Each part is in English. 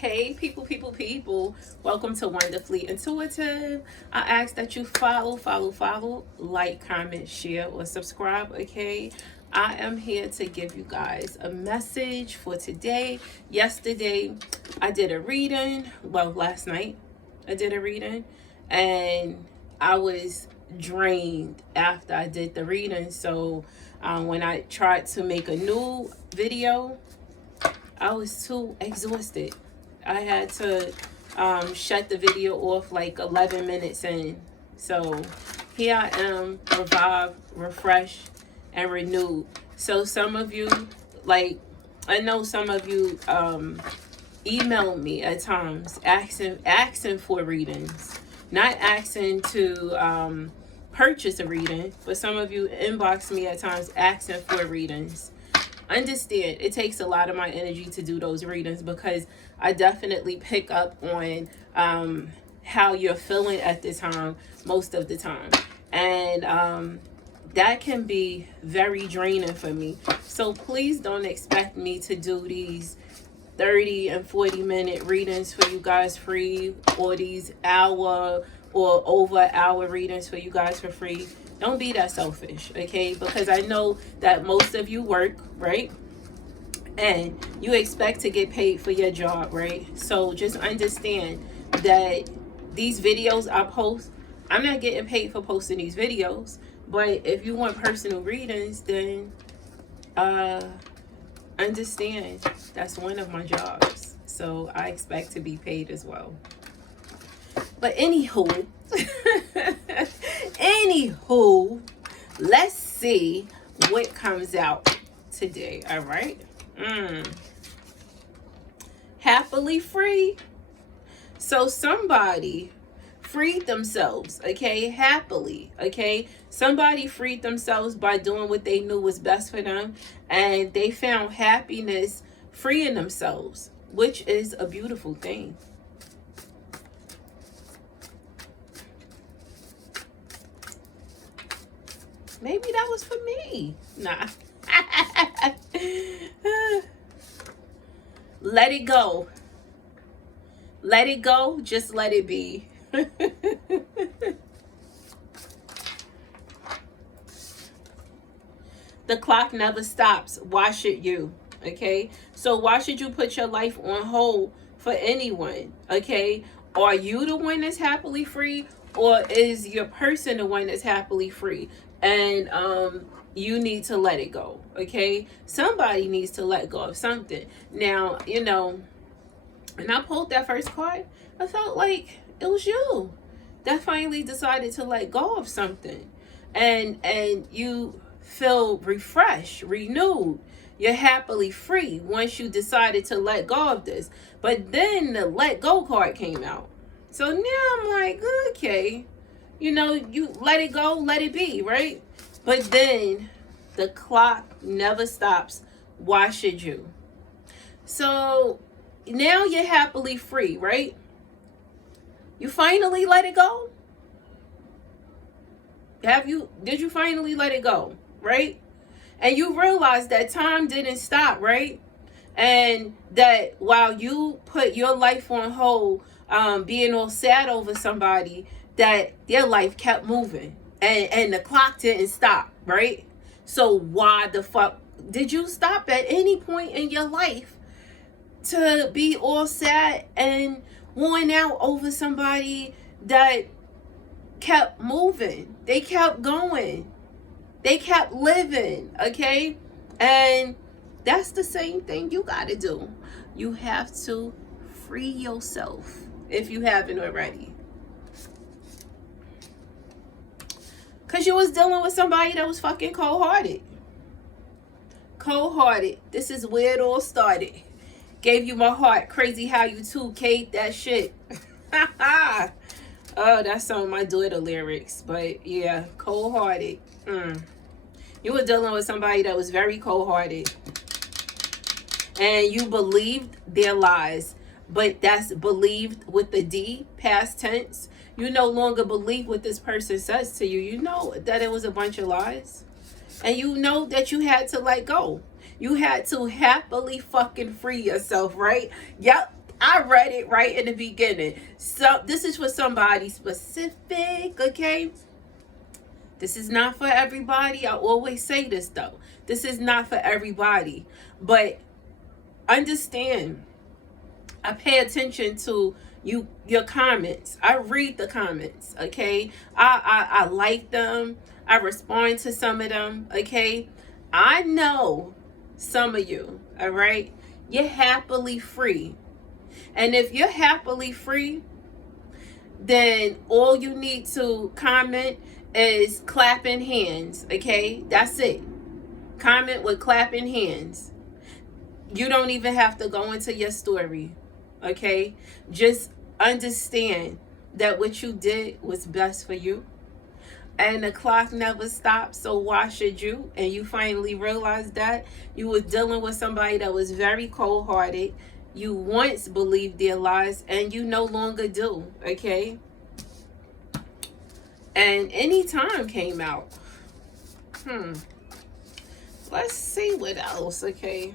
Hey, people. Welcome to Wonderfully Intuitive. I ask that you follow, like, comment, share, or subscribe, okay? I am here to give you guys a message for today. Yesterday, I did a reading. Well, last night, I did a reading. And I was drained after I did the reading. So, when I tried to make a new video, I was too exhausted. I had to shut the video off like 11 minutes in. So here I am, revived, refreshed, and renewed. So some of you, like, I know some of you email me at times asking for readings. Not asking to purchase a reading, but some of you inbox me at times asking for readings. Understand, it takes a lot of my energy to do those readings because I definitely pick up on how you're feeling at the time, most of the time. And that can be very draining for me. So please don't expect me to do these 30 and 40-minute readings for you guys free, or these hour or over hour readings for you guys for free. Don't be that selfish, okay? Because I know that most of you work, right? And you expect to get paid for your job, right? So just understand that these videos I post, I'm not getting paid for posting these videos. But if you want personal readings, then understand that's one of my jobs. So I expect to be paid as well. But anywho, let's see what comes out today. All right. Happily free. So somebody freed themselves, okay? Happily, okay? Somebody freed themselves by doing what they knew was best for them, and they found happiness freeing themselves, which is a beautiful thing. Maybe that was for me. Nah. Let it go. Let it go. Just let it be. The clock never stops. Why should you? Okay? So why should you put your life on hold for anyone? Okay? Are you the one that's happily free, or is your person the one that's happily free? And you need to let it go. Okay? Somebody needs to let go of something. Now, you know, when I pulled that first card, I felt like it was you that finally decided to let go of something. And you feel refreshed, renewed. You're happily free once you decided to let go of this. But then the let go card came out. So now I'm like, okay, you know, you let it go, let it be, right? But then the clock never stops. Why should you? So now you're happily free, right? You finally let it go? Did you finally let it go, right? And you realize that time didn't stop, right? And that while you put your life on hold, being all sad over somebody, that their life kept moving and the clock didn't stop, right? So why the fuck did you stop at any point in your life to be all sad and worn out over somebody that kept moving? They kept going. They kept living, okay? And that's the same thing you got to do. You have to free yourself if you haven't already. Because you was dealing with somebody that was fucking cold-hearted. Cold-hearted. This is where it all started. Gave you my heart. Crazy how you 2K'd that shit. Oh, that's some of my daughter lyrics. But yeah, cold-hearted. You were dealing with somebody that was very cold-hearted. And you believed their lies. But that's believed with the D, past tense. You no longer believe what this person says to you. You know that it was a bunch of lies. And you know that you had to let go. You had to happily fucking free yourself, right? Yep. I read it right in the beginning. So this is for somebody specific, okay? This is not for everybody. I always say this though. This is not for everybody. But understand, I pay attention to your comments. I read the comments, okay? I like them. I respond to some of them, okay? I know some of you, all right? You're happily free. And if you're happily free, then all you need to comment is clapping hands, okay? That's it. Comment with clapping hands. You don't even have to go into your story, okay? Just understand that what you did was best for you. And the clock never stops, so why should you? And you finally realized that you were dealing with somebody that was very cold-hearted. You once believed their lies, and you no longer do, okay? And any time came out. Let's see what else, okay?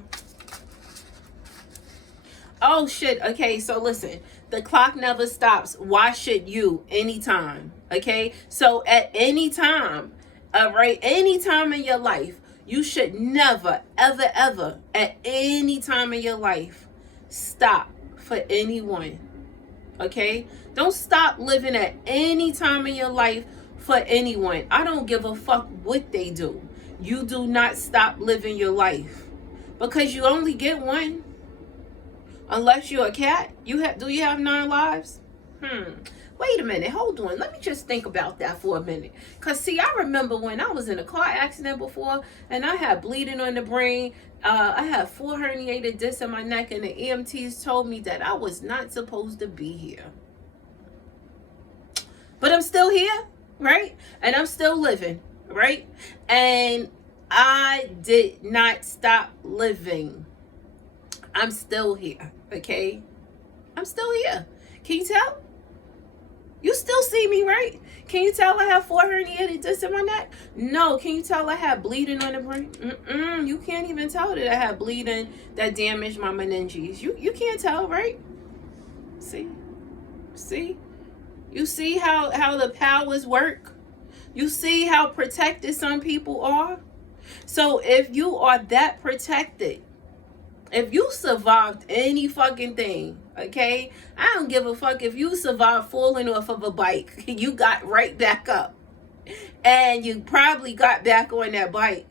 Oh, shit. Okay, so listen. The clock never stops. Why should you? Anytime. Okay? So at any time, right? Any time in your life, you should never, ever, ever, at any time in your life, stop for anyone. Okay? Don't stop living at any time in your life for anyone. I don't give a fuck what they do. You do not stop living your life. Because you only get one. Unless you're a cat. Do you have 9 lives? Wait a minute. Hold on. Let me just think about that for a minute. Because, see, I remember when I was in a car accident before, and I had bleeding on the brain. I had 4 herniated discs in my neck, and the EMTs told me that I was not supposed to be here. But I'm still here, right? And I'm still living, right? And I did not stop living. I'm still here, okay? I'm still here. Can you tell? You still see me, right? Can you tell I have 4 herniated discs in my neck? No. Can you tell I have bleeding on the brain? You can't even tell that I have bleeding that damaged my meninges. You can't tell, right? See? You see how the powers work? You see how protected some people are? So if you are that protected, if you survived any fucking thing, okay? I don't give a fuck if you survived falling off of a bike. You got right back up. And you probably got back on that bike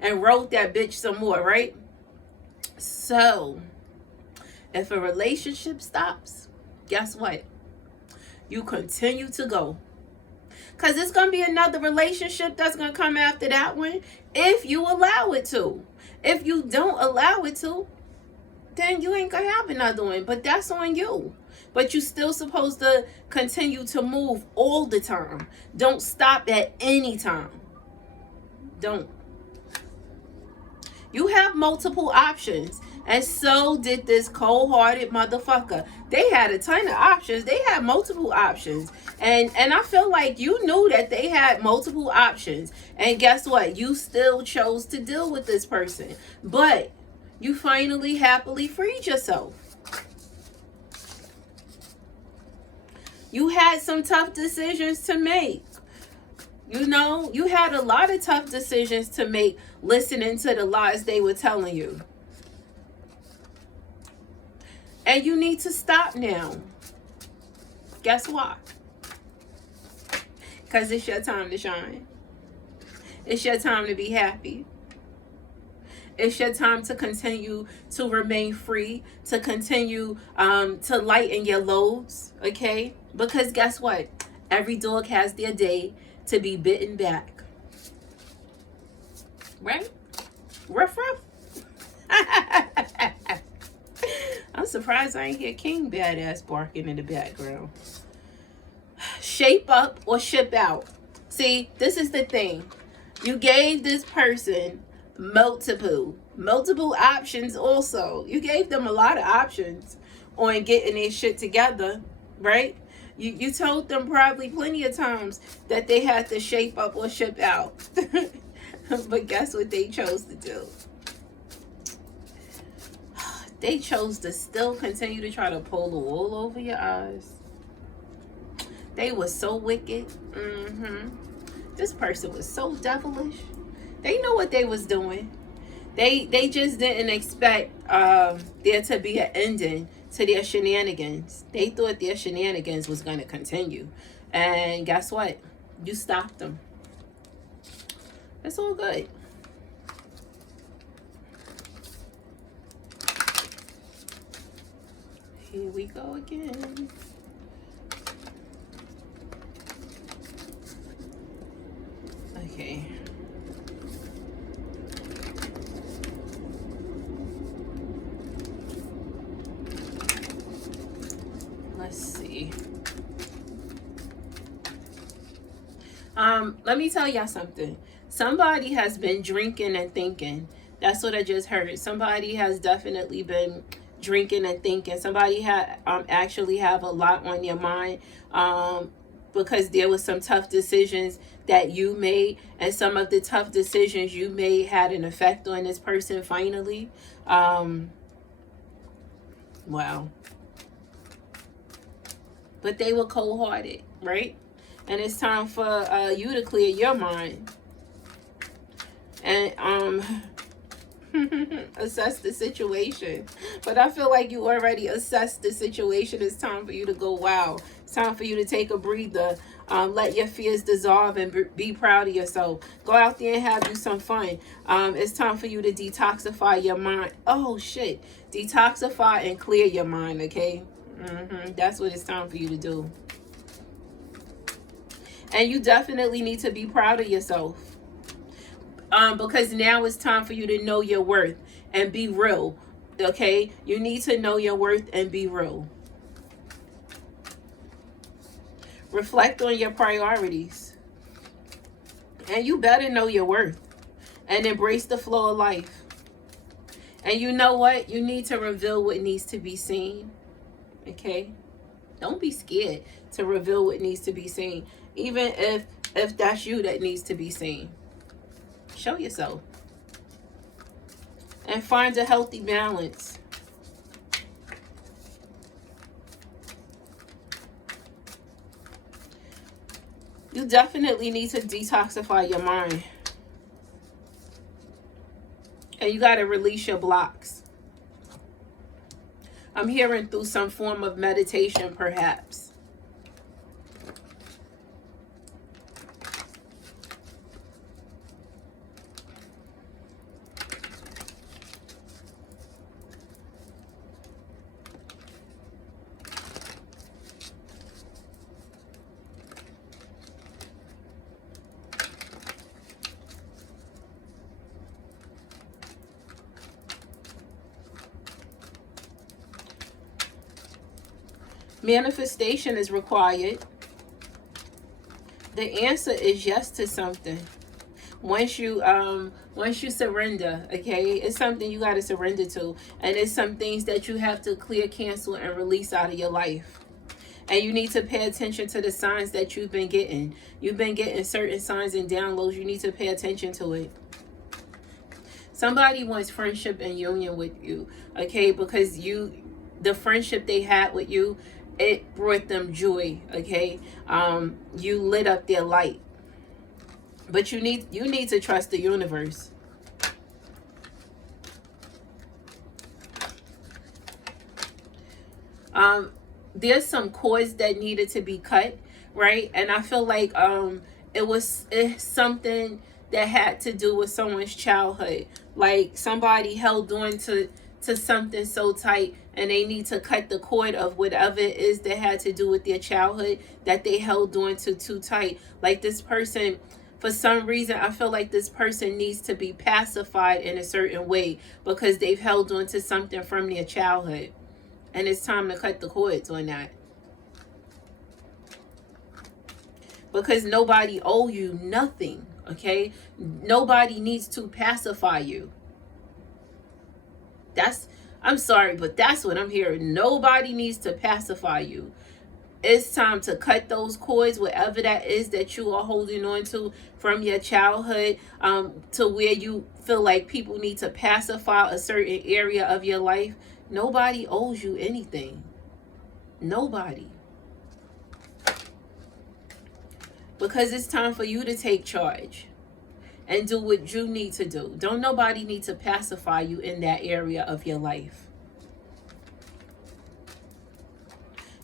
and rode that bitch some more, right? So, if a relationship stops, guess what? You continue to go. Because it's going to be another relationship that's going to come after that one if you allow it to. If you don't allow it to, then you ain't gonna have another one. But that's on you. But you still supposed to continue to move all the time. Don't stop at any time. Don't. You have multiple options. And so did this cold-hearted motherfucker. They had a ton of options. They had multiple options. And I feel like you knew that they had multiple options. And guess what? You still chose to deal with this person. But you finally happily freed yourself. You had some tough decisions to make. You know, you had a lot of tough decisions to make listening to the lies they were telling you. And you need to stop now. Guess why? Because it's your time to shine. It's your time to be happy. It's your time to continue to remain free, to continue to lighten your loads, okay? Because guess what? Every dog has their day to be bitten back. Right? Ruff, ruff. I'm surprised I ain't hear King Badass barking in the background. Shape up or ship out. See, this is the thing. You gave this person multiple options also. You gave them a lot of options on getting their shit together, right? You told them probably plenty of times that they had to shape up or ship out. But guess what they chose to do? They chose to still continue to try to pull the wool over your eyes. They were so wicked. This person was so devilish. They know what they was doing. They just didn't expect there to be an ending to their shenanigans. They thought their shenanigans was going to continue. And guess what? You stopped them. It's all good. Here we go again. Okay. Let's see. Let me tell y'all something. Somebody has been drinking and thinking. That's what I just heard. Somebody has definitely been drinking and thinking. Somebody had actually have a lot on your mind because there was some tough decisions that you made, and some of the tough decisions you made had an effect on this person finally. Wow. But they were cold-hearted, right? And it's time for you to clear your mind and assess the situation. But I feel like you already assessed the situation. It's time for you to go wow. It's time for you to take a breather. Let your fears dissolve and be proud of yourself. Go out there and have you some fun. It's time for you to detoxify your mind. Oh shit. Detoxify and clear your mind, okay? That's what it's time for you to do. And you definitely need to be proud of yourself. Because now it's time for you to know your worth and be real. Okay? You need to know your worth and be real. Reflect on your priorities. And you better know your worth. And embrace the flow of life. And you know what? You need to reveal what needs to be seen. Okay? Don't be scared to reveal what needs to be seen. Even if that's you that needs to be seen. Show yourself. And find a healthy balance. You definitely need to detoxify your mind. And you got to release your blocks. I'm hearing through some form of meditation, perhaps. Manifestation is required. The answer is yes to something. Once you surrender, okay, it's something you got to surrender to, and it's some things that you have to clear, cancel, and release out of your life. And you need to pay attention to the signs that you've been getting. You've been getting certain signs and downloads. You need to pay attention to it. Somebody wants friendship and union with you, okay, because the friendship they had with you, it brought them joy, okay? You lit up their light. But you need to trust the universe. There's some cords that needed to be cut, right? And I feel like it's something that had to do with someone's childhood. Like somebody held on to something so tight, and they need to cut the cord of whatever it is that had to do with their childhood that they held on to too tight. Like this person, for some reason, I feel like this person needs to be pacified in a certain way because they've held on to something from their childhood. And it's time to cut the cords on that. Because nobody owe you nothing, okay? Nobody needs to pacify you. I'm sorry, but that's what I'm hearing. Nobody needs to pacify you. It's time to cut those cords, whatever that is that you are holding on to from your childhood, to where you feel like people need to pacify a certain area of your life. Nobody owes you anything. Nobody. Because it's time for you to take charge and do what you need to do. Don't nobody need to pacify you in that area of your life.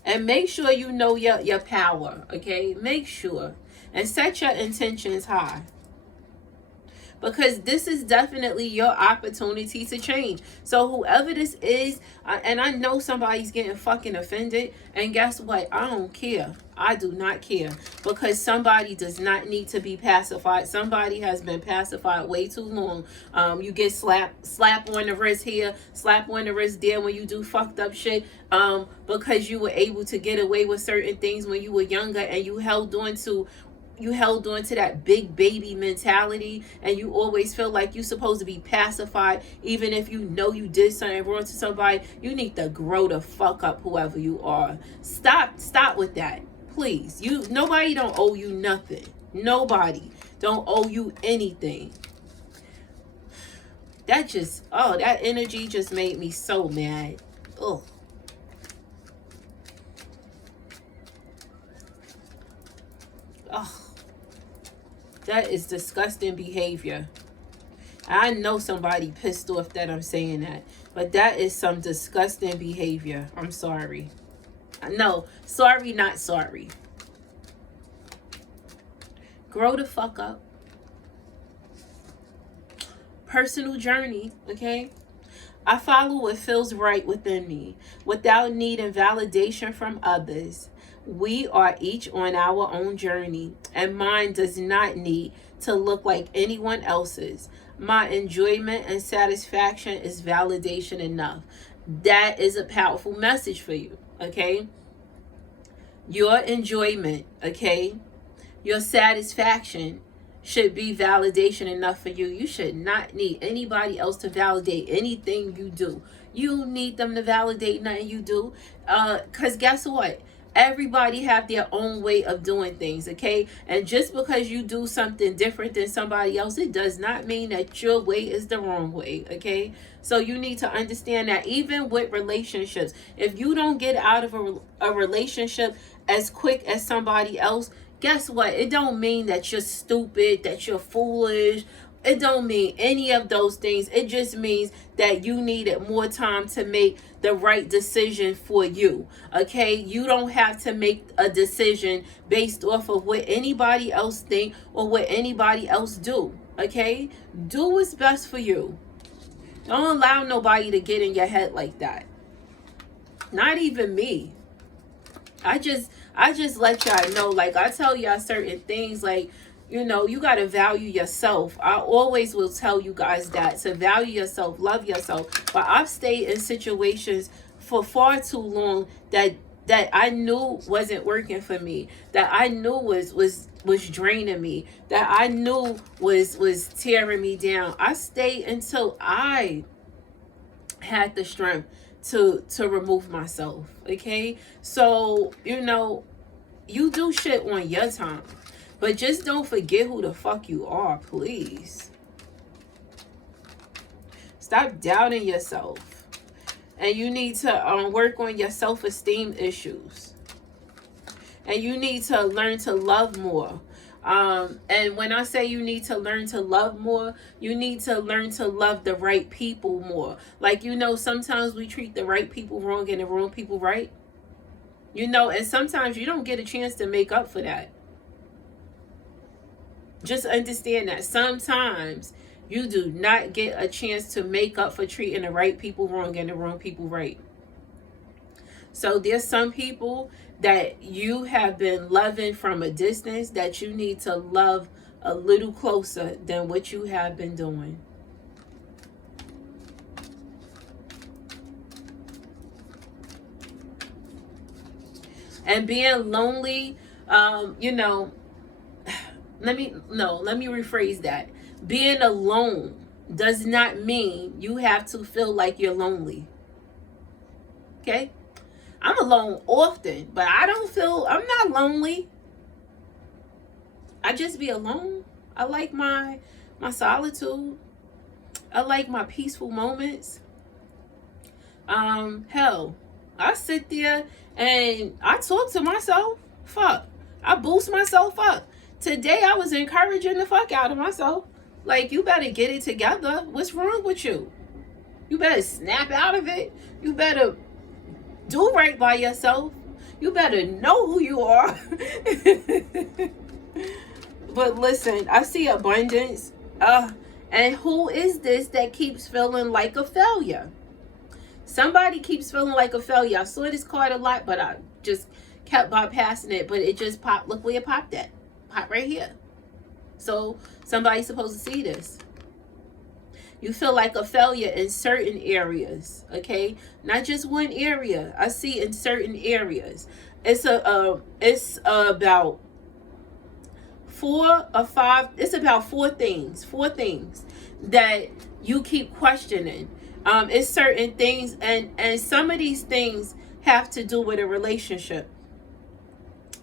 And make sure you know your power, okay? Make sure. And set your intentions high. Because this is definitely your opportunity to change. So whoever this is, and I know somebody's getting fucking offended, and guess what? I don't care. I do not care. Because somebody does not need to be pacified. Somebody has been pacified way too long. You get slap on the wrist here, slap on the wrist there when you do fucked up shit. Because you were able to get away with certain things when you were younger, and you held on to that big baby mentality, and you always feel like you're supposed to be pacified even if you know you did something wrong to somebody. You need to grow the fuck up, whoever you are. Stop with that, please. Nobody don't owe you nothing. Nobody don't owe you anything. That energy just made me so mad. Ugh. Ugh. That is disgusting behavior. I know somebody pissed off that I'm saying that, but that is some disgusting behavior. I'm sorry. No, sorry, not sorry. Grow the fuck up. Personal journey, okay? I follow what feels right within me without needing validation from others. We are each on our own journey, and mine does not need to look like anyone else's. My enjoyment and satisfaction is validation enough. That is a powerful message for you, okay? Your enjoyment, okay? Your satisfaction should be validation enough for you. You should not need anybody else to validate anything you do. You don't need them to validate nothing you do. Because guess what? Everybody have their own way of doing things, okay? And just because you do something different than somebody else, it does not mean that your way is the wrong way, okay? So you need to understand that even with relationships, if you don't get out of a relationship as quick as somebody else, guess what? It don't mean that you're stupid, that you're foolish. It don't mean any of those things. It just means that you needed more time to make the right decision for you. Okay? You don't have to make a decision based off of what anybody else think or what anybody else do. Okay? Do what's best for you. Don't allow nobody to get in your head like that. Not even me. I just let y'all know, like, I tell y'all certain things, like, you know, you got to value yourself. I always will tell you guys that, to value yourself, love yourself. But I've stayed in situations for far too long that I knew wasn't working for me, that I knew was draining me, that I knew was tearing me down. I stayed until I had the strength to remove myself, okay? So, you know, you do shit on your time, but just don't forget who the fuck you are, please. Stop doubting yourself. And you need to work on your self-esteem issues. And you need to learn to love more. And when I say you need to learn to love more, you need to learn to love the right people more. Like, you know, sometimes we treat the right people wrong and the wrong people right. You know, and sometimes you don't get a chance to make up for that. Just understand that sometimes you do not get a chance to make up for treating the right people wrong and the wrong people right. So there's some people that you have been loving from a distance that you need to love a little closer than what you have been doing. And being lonely, you know, let me rephrase that. Being alone does not mean you have to feel like you're lonely. Okay? I'm alone often, but I'm not lonely. I just be alone. I like my solitude. I like my peaceful moments. Hell, I sit there and I talk to myself. Fuck. I boost myself up. Today I was encouraging the fuck out of myself. Like, you better get it together. What's wrong with you? You better snap out of it. You better do right by yourself. You better know who you are. But listen, I see abundance. And who is this that keeps feeling like a failure? Somebody keeps feeling like a failure. I saw this card a lot, but I just kept bypassing it. But it just popped. Look where it popped at. Pop right here. So somebody's supposed to see this. You feel like a failure in certain areas, okay? Not just one area. I see in certain areas. It's about 4 or 5. It's about 4 things. 4 things that you keep questioning. It's certain things, and some of these things have to do with a relationship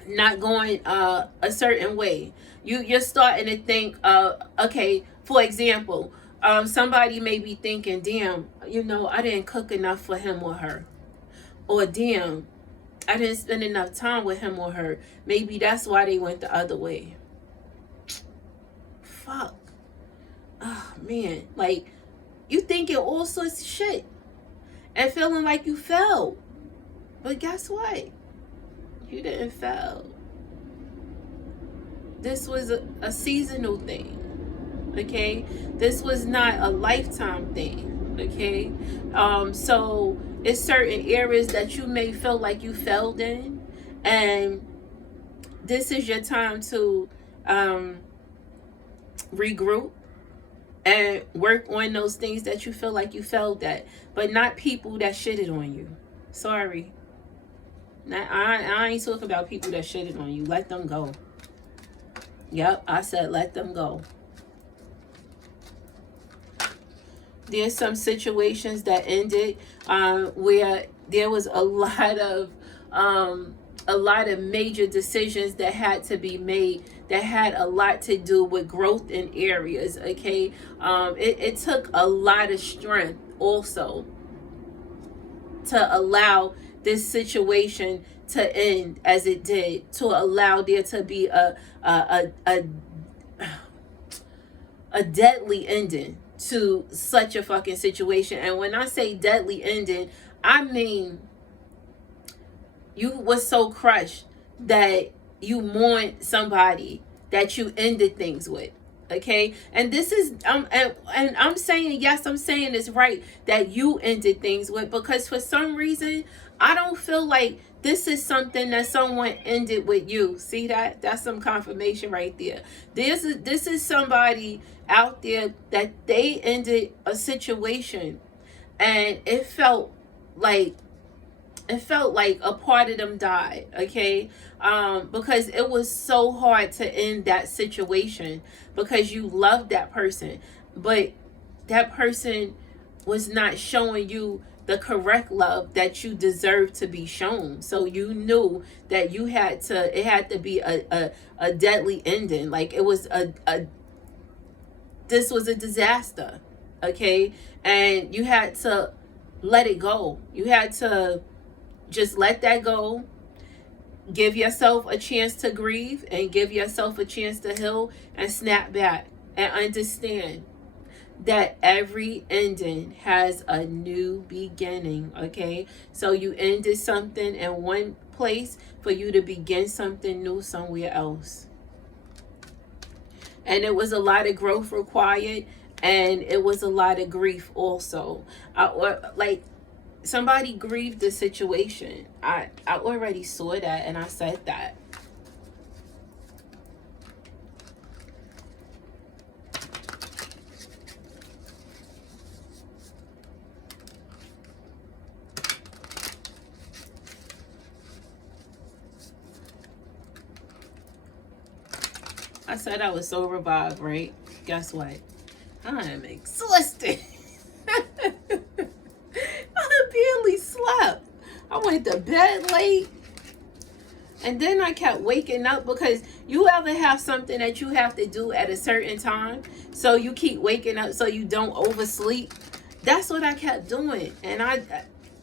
not going a certain way. You're starting to think, okay, for example, somebody may be thinking, damn, I didn't cook enough for him or her. Or damn, I didn't spend enough time with him or her. Maybe that's why they went the other way. Fuck. Oh, man. Like, you thinking all sorts of shit. And feeling like you failed. But guess what? You didn't fail. This was a seasonal thing. Okay? This was not a lifetime thing. Okay? So it's certain areas that you may feel like you failed in. And this is your time to regroup and work on those things that you feel like you failed at. But not people that shitted on you. Sorry. I ain't talking about people that shitted on you. Let them go. Yep, I said let them go. There's some situations that ended where there was a lot of major decisions that had to be made that had a lot to do with growth in areas, okay? It took a lot of strength also to allow this situation to end as it did, to allow there to be a deadly ending to such a fucking situation. And when I say deadly ending, I mean you was so crushed that you mourned somebody that you ended things with. Okay, and this is and I'm saying, yes, I'm saying it's right that you ended things with, because for some reason I don't feel like this is something that someone ended with you. See that? That's some confirmation right there. This is somebody out there that they ended a situation, and it felt like a part of them died, okay? Because it was so hard to end that situation because you loved that person, but that person was not showing you the correct love that you deserve to be shown. So you knew that it had to be a deadly ending. Like it was this was a disaster, okay? And you had to let it go. You had to just let that go. Give yourself a chance to grieve and give yourself a chance to heal and snap back and understand that every ending has a new beginning, okay? So you ended something in one place for you to begin something new somewhere else. And it was a lot of growth required, and it was a lot of grief also. Like somebody grieved the situation. I already saw that, and I said that. I said I was so revived, right? Guess what? I am exhausted. I barely slept. I went to bed late. And then I kept waking up, because you ever have something that you have to do at a certain time, so you keep waking up so you don't oversleep. That's what I kept doing. And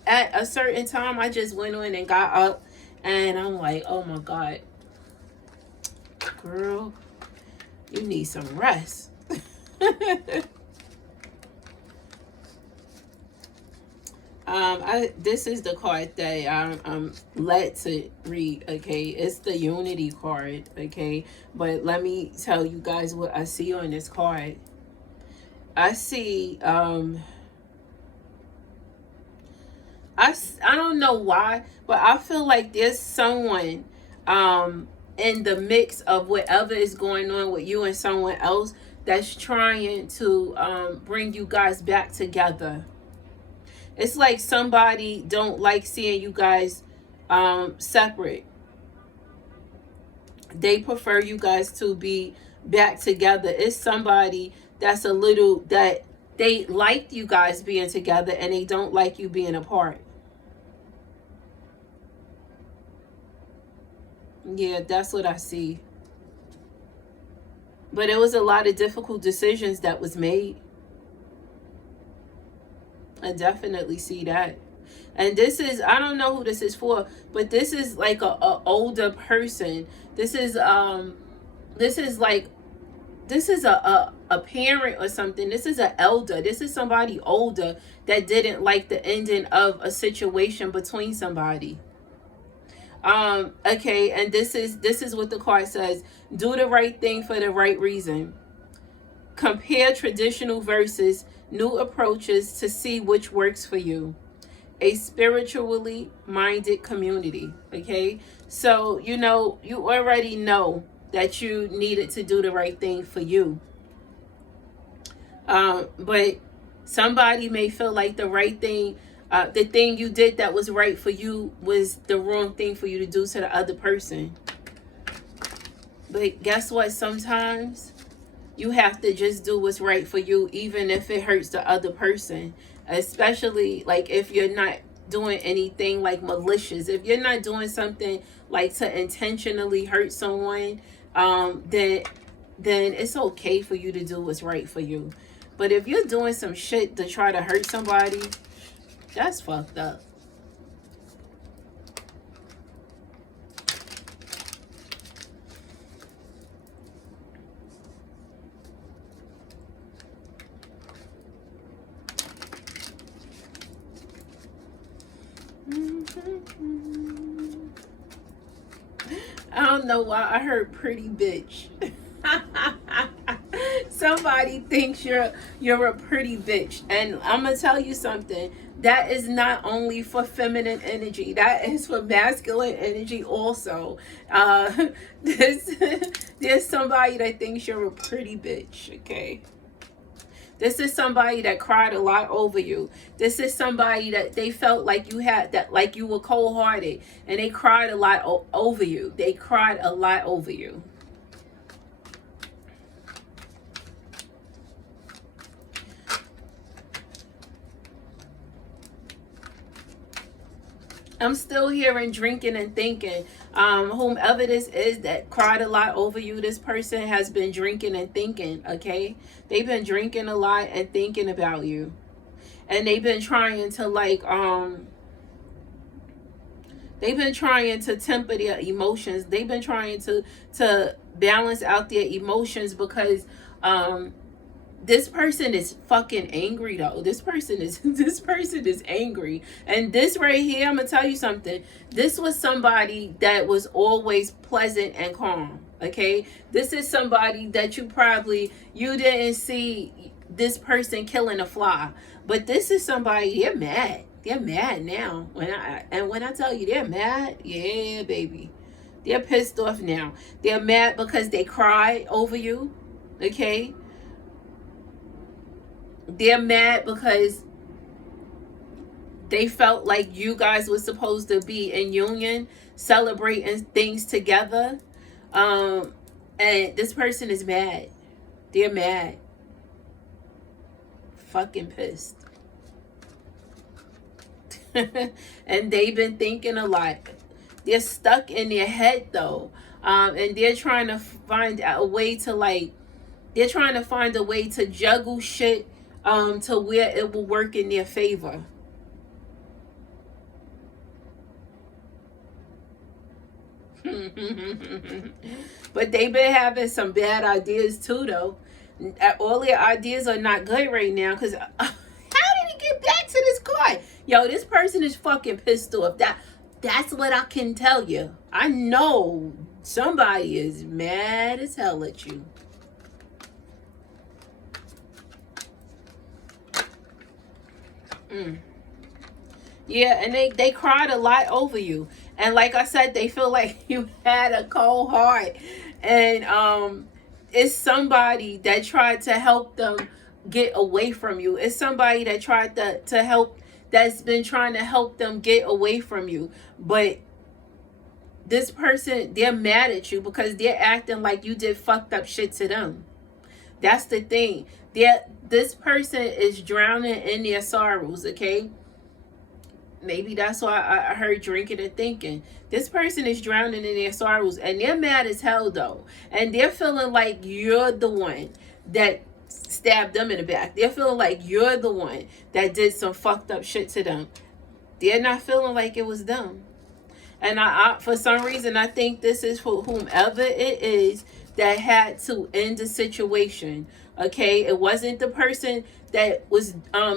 at a certain time, I just went on and got up, and I'm like, oh my God, girl, you need some rest. This is the card that I'm led to read. Okay, it's the Unity card. Okay, but let me tell you guys what I see on this card. I see I don't know why, but I feel like there's someone in the mix of whatever is going on with you and someone else that's trying to bring you guys back together. It's like somebody don't like seeing you guys separate. They prefer you guys to be back together. It's somebody that's a little, that they like you guys being together and they don't like you being apart. Yeah, that's what I see. But it was a lot of difficult decisions that was made. I definitely see that. And this is, I don't know who this is for, but this is like a older person. This is like, this is a parent or something. This is an elder. This is somebody older that didn't like the ending of a situation between somebody. Okay, and this is what the card says. Do the right thing for the right reason. Compare traditional versus new approaches to see which works for you. A spiritually minded community. Okay, so you know, you already know that you needed to do the right thing for you, but somebody may feel like the right thing, the thing you did that was right for you was the wrong thing for you to do to the other person. But guess what? Sometimes you have to just do what's right for you, even if it hurts the other person. Especially like if you're not doing anything like malicious. If you're not doing something like to intentionally hurt someone, then it's okay for you to do what's right for you. But if you're doing some shit to try to hurt somebody, that's fucked up. I don't know why I heard pretty bitch. Somebody thinks you're a pretty bitch, and I'm gonna tell you something. That is not only for feminine energy. That is for masculine energy also. There's somebody that thinks you're a pretty bitch. Okay. This is somebody that cried a lot over you. This is somebody that they felt like you had, that like you were cold-hearted, and they cried a lot over you. They cried a lot over you. I'm still hearing drinking and thinking. Whomever this is that cried a lot over you, this person has been drinking and thinking, okay? They've been drinking a lot and thinking about you. And they've been trying to like, they've been trying to temper their emotions. They've been trying to balance out their emotions because, this person is fucking angry though. This person is angry. And this right here, I'm gonna tell you something. This was somebody that was always pleasant and calm. Okay? This is somebody that you didn't see this person killing a fly. But this is somebody, they're mad. They're mad now. When I tell you they're mad, yeah, baby. They're pissed off now. They're mad because they cried over you. Okay? They're mad because they felt like you guys were supposed to be in union, celebrating things together. And this person is mad. They're mad. Fucking pissed. And they've been thinking a lot. They're stuck in their head though. And they're trying to find a way to they're trying to find a way to juggle shit to where it will work in their favor. But they've been having some bad ideas too, though. All their ideas are not good right now. Because how did he get back to this card? Yo, this person is fucking pissed off. That's what I can tell you. I know somebody is mad as hell at you. Yeah, and they cried a lot over you. And like I said, they feel like you had a cold heart. And it's somebody that tried to help them get away from you. It's somebody that tried to help, that's been trying to help them get away from you. But this person, they're mad at you because they're acting like you did fucked up shit to them. That's the thing. This person is drowning in their sorrows, okay? Maybe that's why I heard drinking and thinking. This person is drowning in their sorrows, and they're mad as hell, though. And they're feeling like you're the one that stabbed them in the back. They're feeling like you're the one that did some fucked up shit to them. They're not feeling like it was them. And I for some reason, I think this is for whomever it is that had to end the situation. Okay, it wasn't the person that was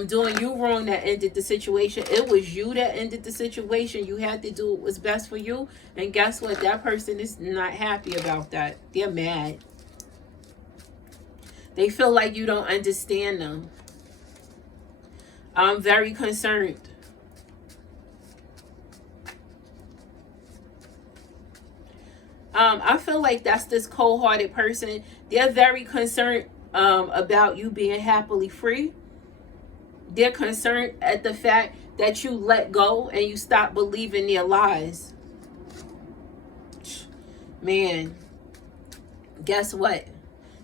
doing you wrong that ended the situation. It was you that ended the situation. You had to do what was best for you. And guess what? That person is not happy about that. They're mad. They feel like you don't understand them. I'm very concerned. I feel like that's this cold-hearted person. They're very concerned about you being happily free. They're concerned at the fact that you let go and you stop believing their lies. Man, guess what?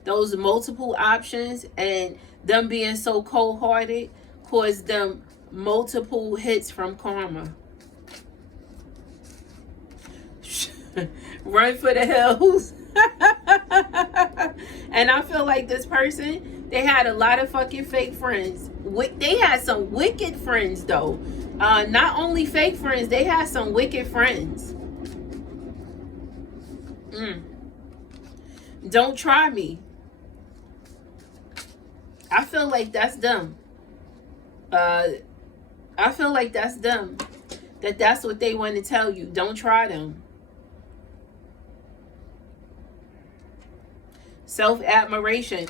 Those multiple options and them being so cold-hearted caused them multiple hits from karma. Run for the hills. And I feel like this person, they had a lot of fucking fake friends. They had some wicked friends, though. Not only fake friends, they had some wicked friends. Don't try me. I feel like that's them. I feel like that's them. That's what they want to tell you. Don't try them. Self-admiration.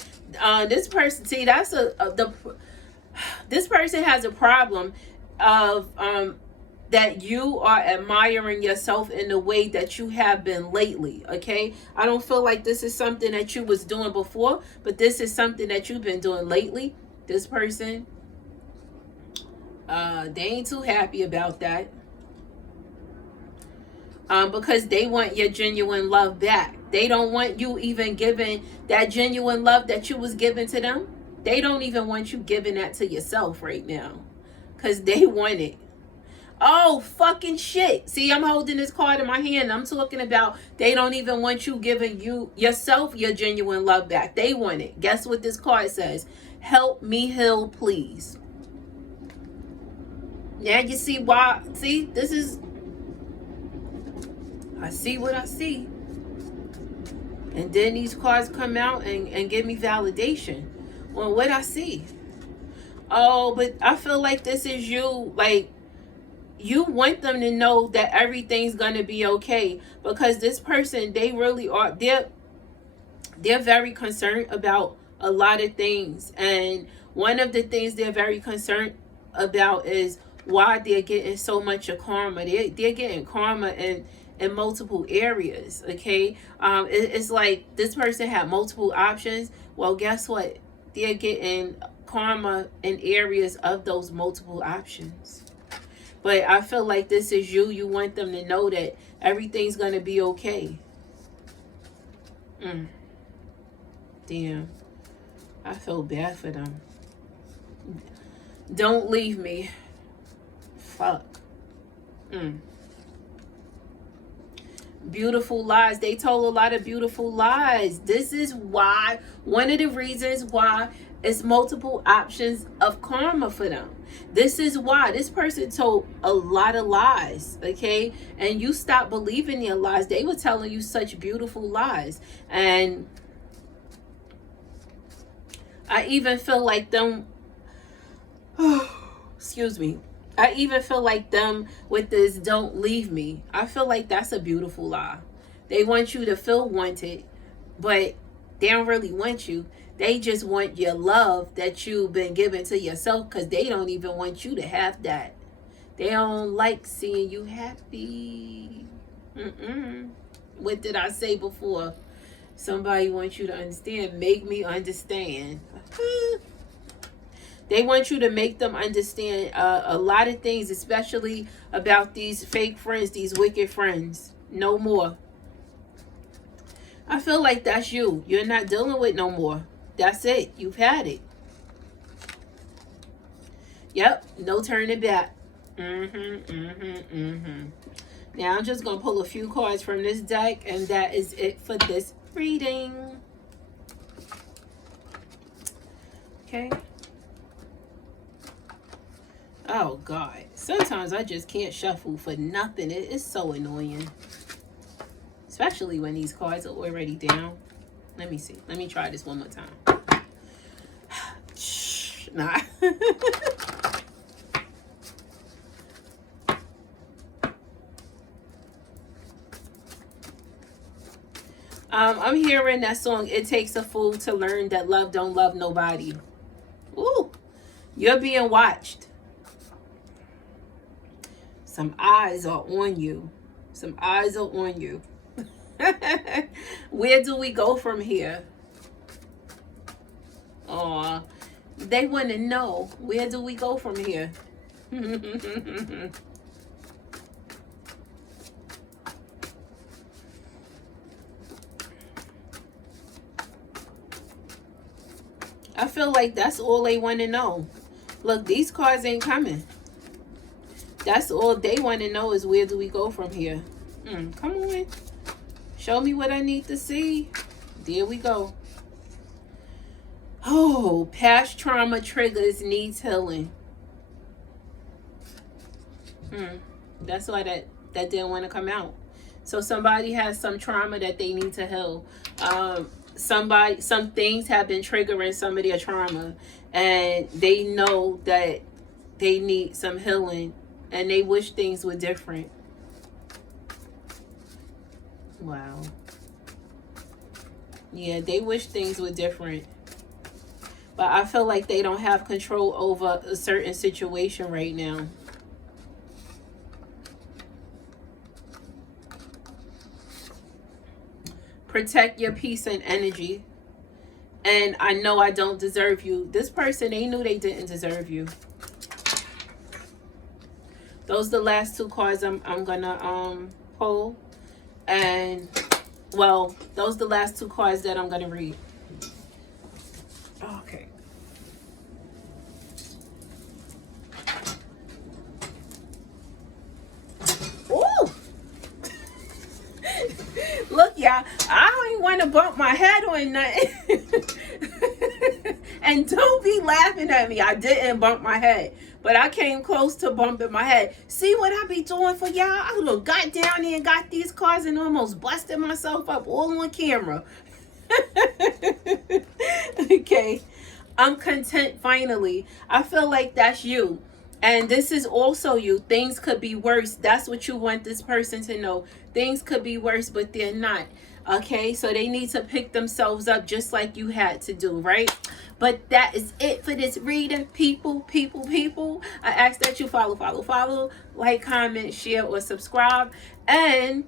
This person, see, that's this person has a problem of that you are admiring yourself in the way that you have been lately. Okay, I don't feel like this is something that you was doing before, but this is something that you've been doing lately. This person, they ain't too happy about that. Because they want your genuine love back. They don't want you even giving that genuine love that you was giving to them. They don't even want you giving that to yourself right now. Because they want it. Oh, fucking shit. See, I'm holding this card in my hand. I'm talking about they don't even want you giving yourself your genuine love back. They want it. Guess what this card says? Help me heal, please. Now you see why. See, this is... I see what I see. And then these cards come out and give me validation on what I see. Oh, but I feel like this is you. Like, you want them to know that everything's going to be okay. Because this person, they really are. They're very concerned about a lot of things. And one of the things they're very concerned about is why they're getting so much of karma. They're getting karma in multiple areas. Okay, it's like this person had multiple options. Well, guess what? They're getting karma in areas of those multiple options. But I feel like this is you want them to know that everything's gonna be okay. Damn, I feel bad for them. Don't leave me. Fuck. Beautiful lies. They told a lot of beautiful lies. This is why, one of the reasons why It's multiple options of karma for them. This is why this person told a lot of lies, okay? And you stop believing their lies. They were telling you such beautiful lies. And I even feel like them, excuse me. I even feel like them with this "don't leave me." I feel like that's a beautiful lie. They want you to feel wanted, but they don't really want you. They just want your love that you've been given to yourself, because they don't even want you to have that. They don't like seeing you happy. What did I say before? Somebody wants you to understand. Make me understand. They want you to make them understand a lot of things, especially about these fake friends, these wicked friends. No more. I feel like that's you. You're not dealing with no more. That's it. You've had it. Yep. No turning back. Now I'm just going to pull a few cards from this deck, and that is it for this reading. Okay. Oh, God. Sometimes I just can't shuffle for nothing. It is so annoying. Especially when these cards are already down. Let me see. Let me try this one more time. Nah. I'm hearing that song, "It Takes a Fool to Learn That Love Don't Love Nobody." Ooh. You're being watched. Some eyes are on you. Some eyes are on you. Where do we go from here? Aw, they want to know. Where do we go from here? I feel like that's all they want to know. Look, these cards ain't coming. That's all they want to know is, where do we go from here? Come on. Show me what I need to see. There we go. Oh, past trauma triggers needs healing. That's why that didn't want to come out. So somebody has some trauma that they need to heal. Some things have been triggering some of their trauma, and they know that they need some healing, and they wish things were different. Wow. Yeah, they wish things were different. But I feel like they don't have control over a certain situation right now. Protect your peace and energy. And I know I don't deserve you. This person, they knew they didn't deserve you. Those are the last two cards I'm gonna pull. And well, those are the last two cards that I'm gonna read. Okay. Ooh. Look, y'all, I don't even want to bump my head on nothing. And don't be laughing at me. I didn't bump my head, but I came close to bumping my head. See what I be doing for y'all? I would have got down there and got these cards and almost busted myself up all on camera. Okay. I'm content finally. I feel like that's you. And this is also you. Things could be worse. That's what you want this person to know. Things could be worse, but they're not. Okay, so they need to pick themselves up just like you had to do, right? But that is it for this reading, people. I ask that you follow, like, comment, share, or subscribe. And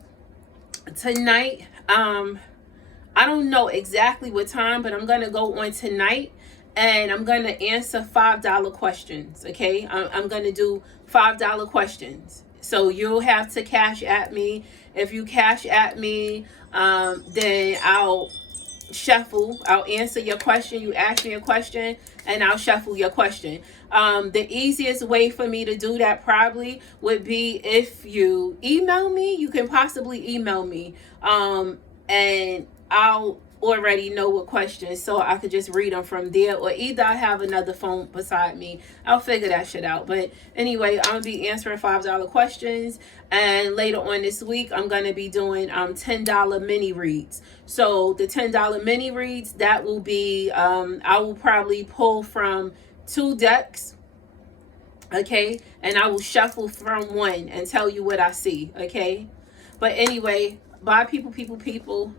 tonight, I don't know exactly what time, but I'm going to go on tonight. And I'm going to answer $5 questions, okay? I'm going to do $5 questions. So you'll have to cash at me. If you cash at me, then I'll shuffle. I'll answer your question. You ask me a question, and I'll shuffle your question. The easiest way for me to do that probably would be if you email me. You can possibly email me. And I'll already know what questions, so I could just read them from there, or either I have another phone beside me. I'll figure that shit out. But anyway, I'm gonna be answering $5 questions, and later on this week I'm gonna be doing $10 mini reads. So the $10 mini reads, that will be I will probably pull from 2 decks, okay, and I will shuffle from one and tell you what I see, okay. But anyway, bye people.